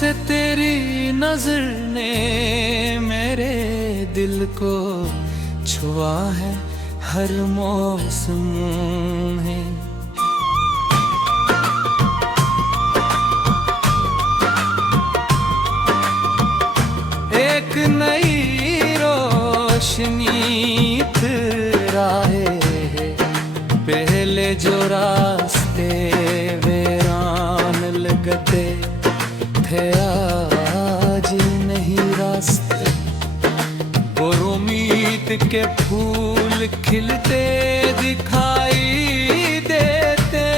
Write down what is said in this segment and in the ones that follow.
जैसे तेरी नजर ने मेरे दिल को छुआ है हर मौसम है। एक नई रोशनी राहे पहले जो रास्ते वीरान लगते थे आज नहीं रास्ते, और उम्मीद के फूल खिलते दिखाई देते।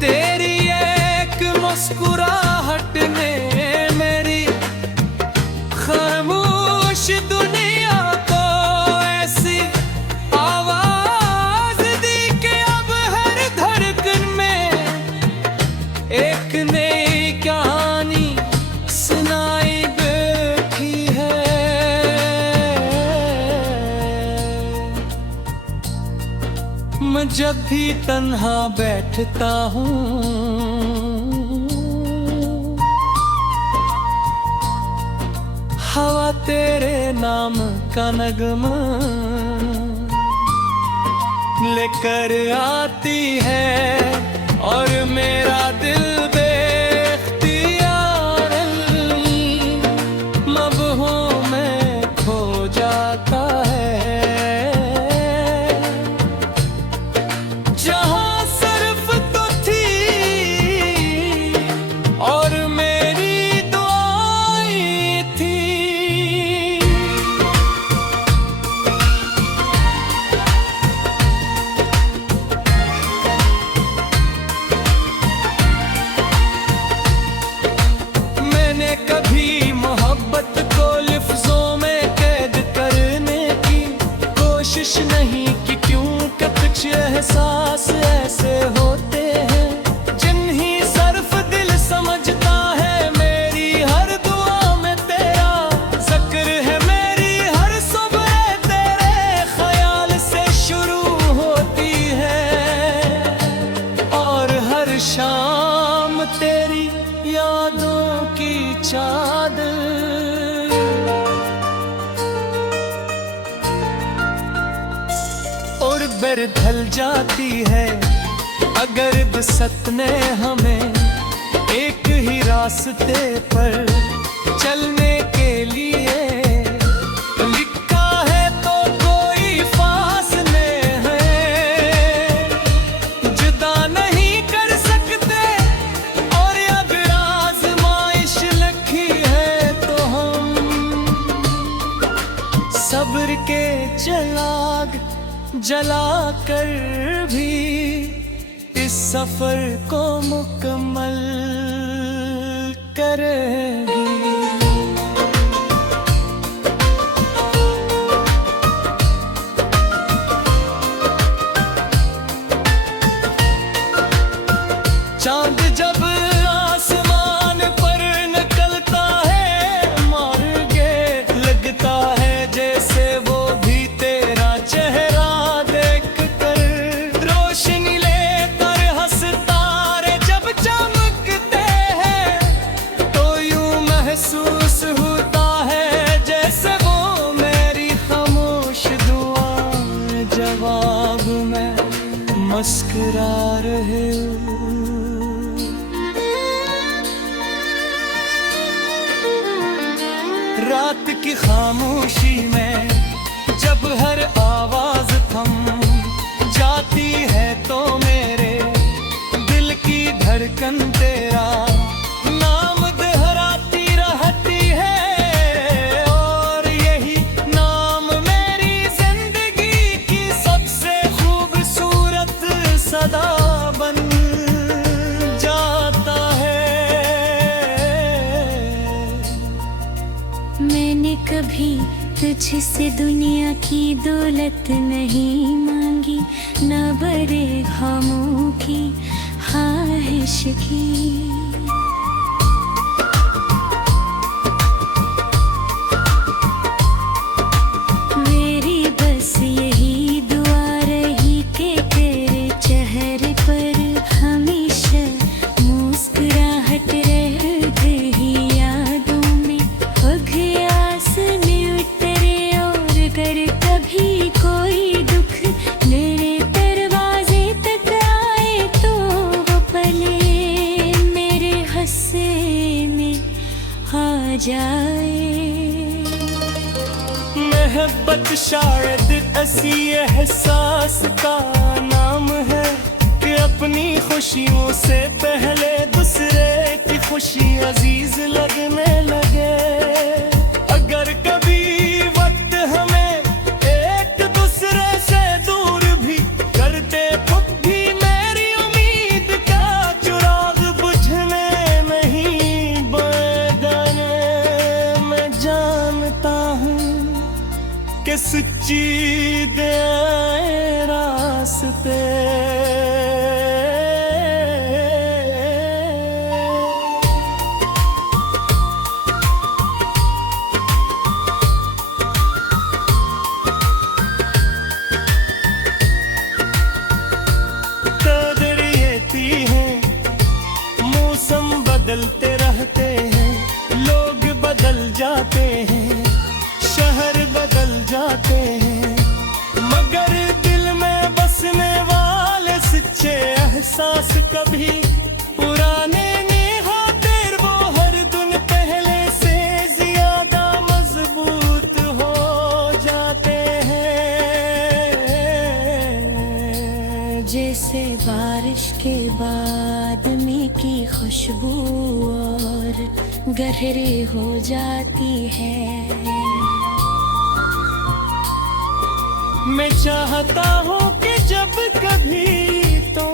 तेरी एक मुस्कुराहट ने मेरी खामोश दुनिया को ऐसी आवाज दी कि अब हर धड़कन में एक नई कहानी सुनाई देती है। मैं जब भी तन्हा बैठता हूँ हवा तेरे नाम का नगमा लेकर आती है, और मेरा दिल बेख्तियार लम्हों में खो जाता है। जहाँ सिर्फ तो थी और मेरी दुआएं थी। कभी मोहब्बत को लफ्जों में कैद करने की कोशिश नहीं की, क्योंकि कुछ एहसास ऐसे होते हैं जिन्हीं सिर्फ दिल समझता है। मेरी हर दुआ में तेरा जिक्र है, मेरी हर सुबह तेरे ख्याल से शुरू होती है, और हर शाम तेरी यादों की चादर और बर ढल जाती है। अगर बसत ने हमें एक ही रास्ते पर चलने के लिए लिखा है, तो कोई फासले हैं जुदा नहीं कर सकते, और अगर आज़माइश लिखी है तो हम सब्र के चिराग जला कर भी इस सफर को मुकम्मल करेंगे। चांद जब आसमान पर निकलता है मार्गे लगता है जैसे वो भी तेरा चेहरा देख कर रोशनी लेकर हंसता रे। जब चमकते हैं तो यूं महसूस होता है जैसे वो मेरी खामोश दुआ जवाब में मुस्कुरा रहे। रात की खामोशी में जब हर आवाज थम जाती है तो मेरे दिल की धड़कन तेरा नाम दोहराती रहती है, और यही नाम मेरी जिंदगी की सबसे खूबसूरत सदा बन जाता है। मैंने कभी तुझसे दुनिया की दौलत नहीं मांगी, न बड़े गमों की ख्वाहिश की। मेरी बस यही दुआ रही कि तेरे चेहरे पर हमेशा मुस्कुरा जाए। मोहब्बत शायद ऐसी एहसास का नाम है कि अपनी खुशियों से पहले दूसरे की खुशी अजीज लगने लगे। अगर कभी वक्त हमें एक दूसरे से दूर भी कर दे तो भी मेरी उम्मीद का चिराग बुझने नहीं बदले। मैं जानता हूँ कि सच्ची दयाएं रास्ते बदलते रहते हैं, लोग बदल जाते हैं, शहर बदल जाते हैं, मगर दिल में बसने वाले सच्चे एहसास कभी पुराने नहीं होते। वो हर दिन पहले से ज्यादा मजबूत हो जाते हैं। जैसे बारिश के बाद में की खुशबू और गहरी हो जाती है। मैं चाहता हूँ कि जब कभी तो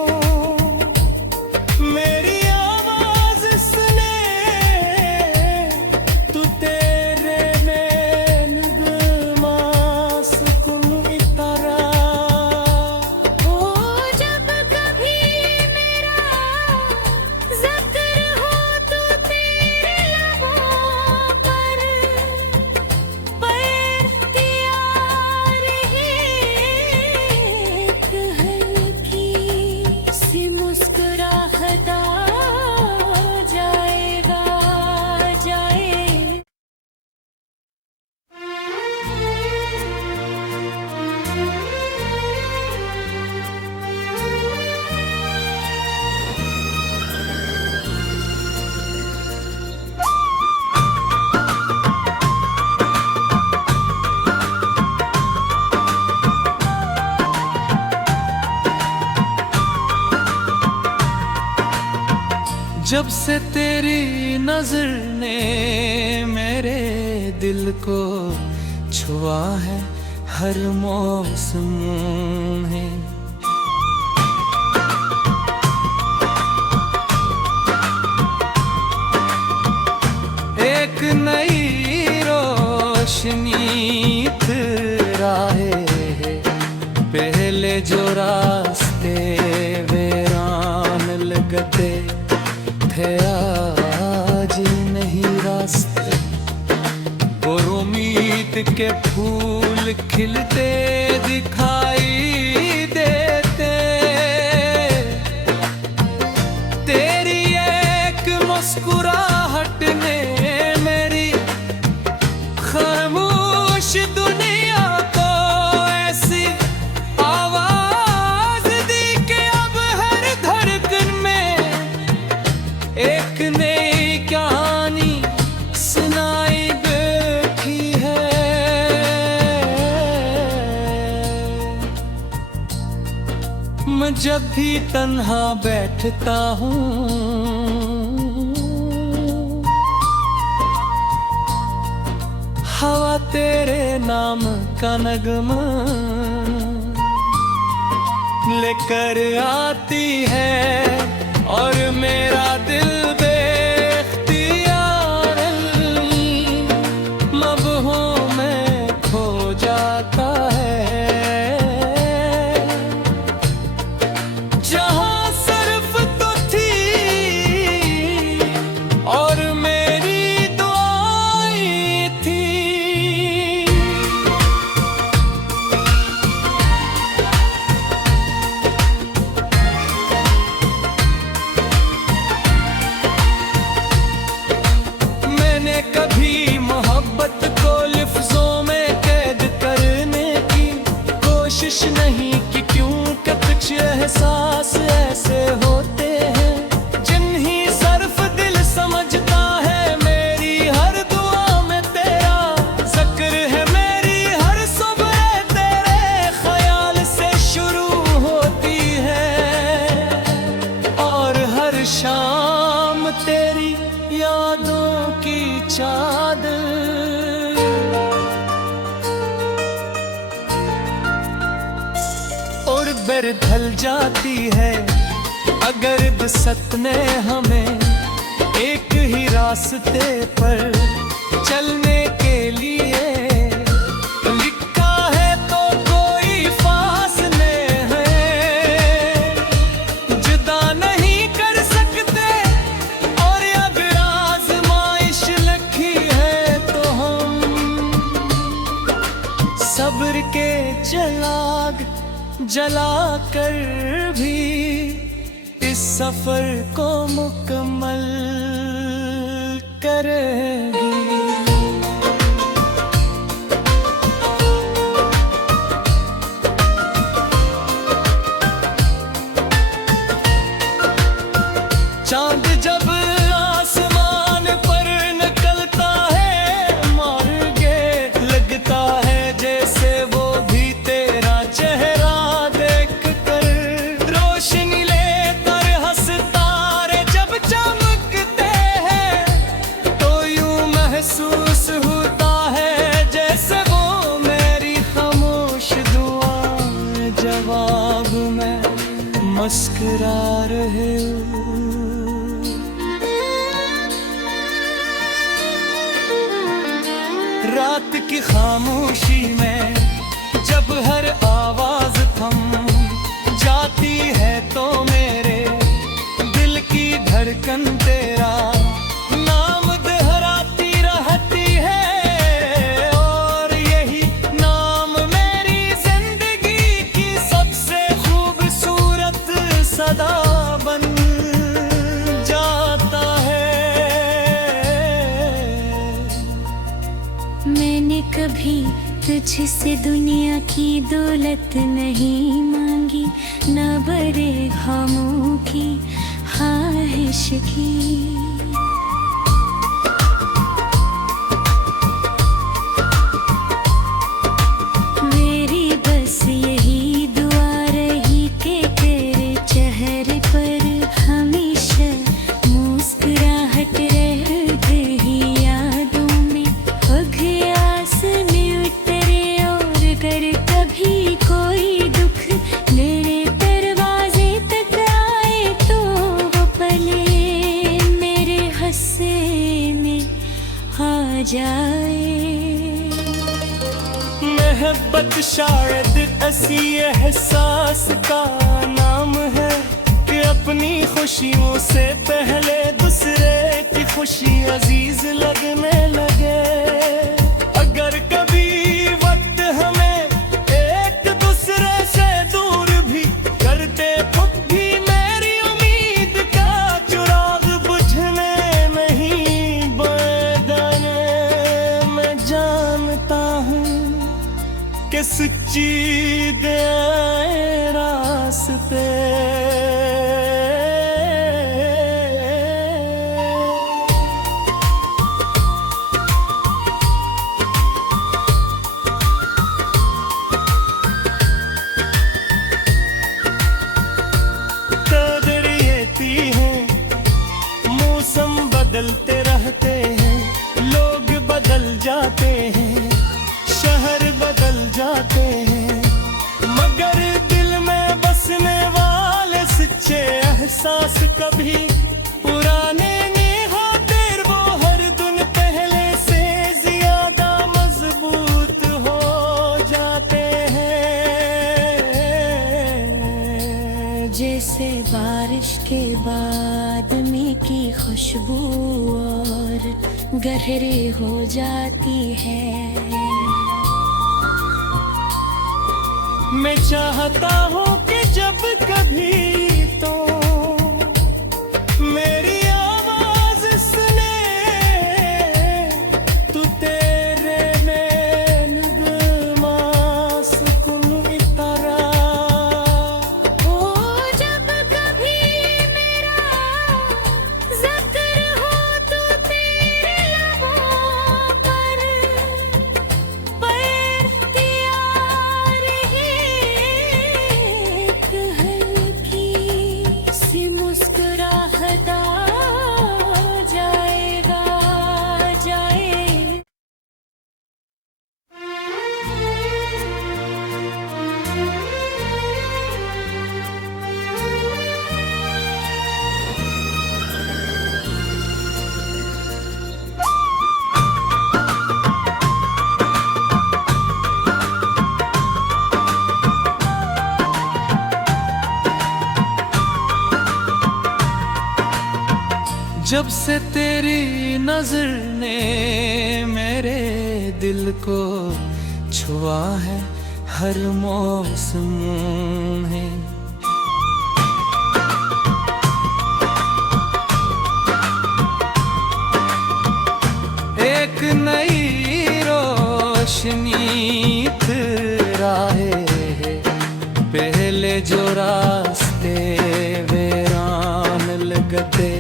मेरी आवाज सुने तू तेरे में नगमा सुकून इतारा। जब कभी मेरा जिक्र हो तो तेरे लबों पर इख्तियार ही एक हल्की सी मुस्कुराहट आ जाएगा जाए। जब से तेरी नजर ने मेरे दिल को छुआ है हर मौसम है। एक नई रोशनी राहे पहले जो रास्ते वीरान लगते थे आज नहीं रास्ते। और उम्मीद के फूल खिलते दिखाई देते। तेरी एक मुस्कुराहट ने मेरी खामोश दुनिया को ऐसी आवाज दी कि अब हर धड़कन में एक नई कहानी सुनाई देती है। मैं जब भी तन्हा बैठता हूँ हवा तेरे नाम का नगमा लेकर आती है और मेरा दिल बेख्तियार मबहूं में खो जाता है। जहां सिर्फ तो थी और मेरी दुआएं थी। कभी मोहब्बत को लफ्जों में कैद करने की कोशिश नहीं की, क्योंकि कुछ एहसास ऐसे होते हैं जिन्हीं सिर्फ दिल समझता है। मेरी हर दुआ अगर ढल जाती है, अगर वसत ने हमें एक ही रास्ते पर चलने के लिए लिखा है, तो कोई फासले हैं जुदा नहीं कर सकते। और अगर आजमाइश लिखी है तो हम सब्र के चिराग जला कर भी इस सफर को मुकम्मल करेंगे। चांद जब आसमान पर निकलता है, मार्गे लगता है जैसे वो भी तेरा चेहरा देख कर रोशनी लेकर हंसता रे। जब चमकते हैं तो यूं महसूस होता है जैसे वो मेरी खामोश दुआ जवाब में मुस्कुरा रहे हो। रात की खामोशी में जब हर आवाज थम जाती है, तो मेरे दिल की धड़कन तेरा नाम दोहराती रहती है। और यही नाम मेरी जिंदगी की सबसे खूबसूरत सदा बन जाता है। मैंने कभी तुझसे दुनिया की दौलत नहीं मांगी, न बड़े गमों की ख्वाहिश की। मेरी बस यही दुआ रही कि तेरे चेहरे पर हमेशा मुस्कुराहट रहे ही यादों में। अघ्यास में उतरे और कर कभी कोई दुख मेरे दरवाजे तक आए, तो वो पले मेरे हंसे में आ जाए। मोहब्बत शायद ऐसी एहसास का नाम है कि अपनी खुशियों से पहले दूसरे की खुशी अजीज लगने लगे। अगर कभी वक्त हमें एक दूसरे से दूर भी कर दे, खुद भी मेरी उम्मीद का चिराग बुझने नहीं बदले। मैं जानता हूँ कि सच्ची दया रास्ते तदरिएती हैं, मौसम बदलते रहते हैं, लोग बदल जाते हैं, शहर बदल जाते हैं, मगर दिल में बसने वाले सच्चे एहसास कभी पुराने नहीं होते। वो हर दिन पहले से ज्यादा मजबूत हो जाते हैं। जैसे बारिश के बाद में की खुशबू और गहरी हो जाती है। मैं चाहता हूँ कि जब कभी तो मेरी आवाज सुने, तू तेरे में नगमा सुकून इतरा। ओ जब कभी मेरा जिक्र हो तो तेरे लबों पर इख्तियार ही एक हल्की सी मुस्कुराहट जैसे तेरी नजर ने मेरे दिल को छुआ है हर मौसम है। एक नई रोशनी राहे पहले जो रास्ते वीरान लगते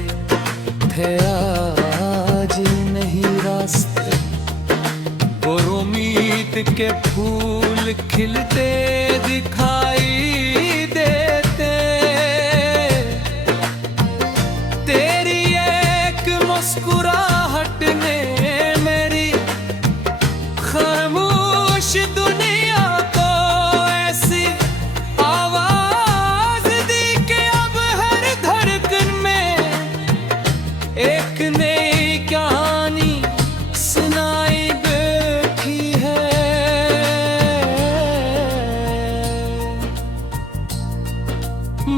थे आज नहीं रास्ते, और उम्मीद के फूल खिलते दिखाई देते। तेरी एक मुस्कुराहट ने मेरी खामोश दुनिया को ऐसी आवाज दी कि अब हर धड़कन में एक नई कहानी सुनाई देती है।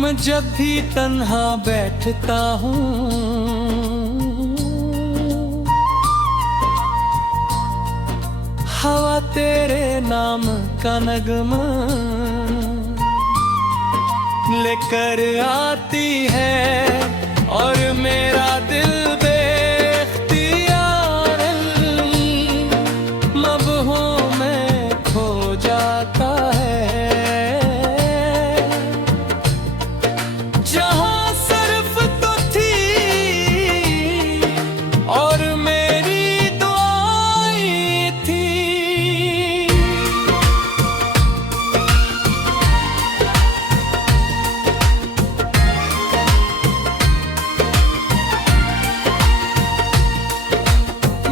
मैं जब भी तन्हा बैठता हूँ हवा तेरे नाम का नगमा लेकर आती है, और मेरा दिल बेख्तियार लम्हों में खो जाता है। जहाँ सिर्फ तो थी और मेरी दुआएं थी।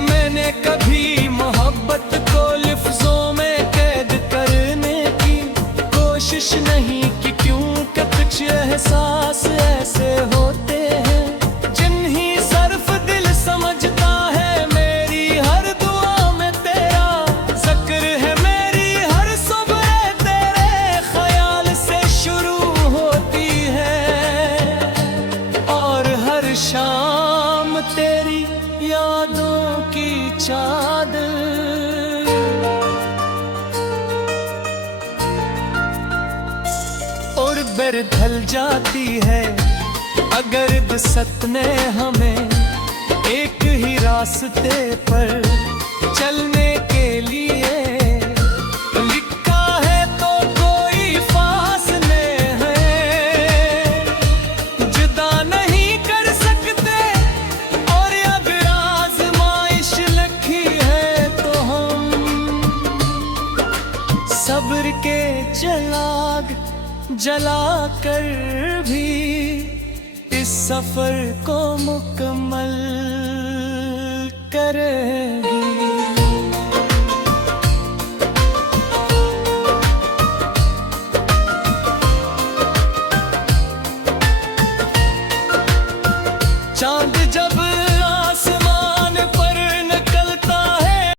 मैंने कभी मोहब्बत को लफ्जों में कैद करने की कोशिश नहीं की, क्योंकि कुछ एहसास ऐसे होते हैं जिन्हीं सिर्फ दिल समझता है। मेरी हर दुआ में तेरा जिक्र है, मेरी हर सुबह तेरे ख्याल से शुरू होती है, और हर शाम तेरी यादों की चादर और बर ढल जाती है। अगर वसत ने हमें एक ही रास्ते पर चलने के लिए लिखा है, तो कोई फासले हैं जुदा नहीं कर सकते, और अगर आज़माइश लिखी है तो हम सब्र के चिराग जला कर भी इस सफर को मुकम्मल करें।